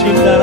주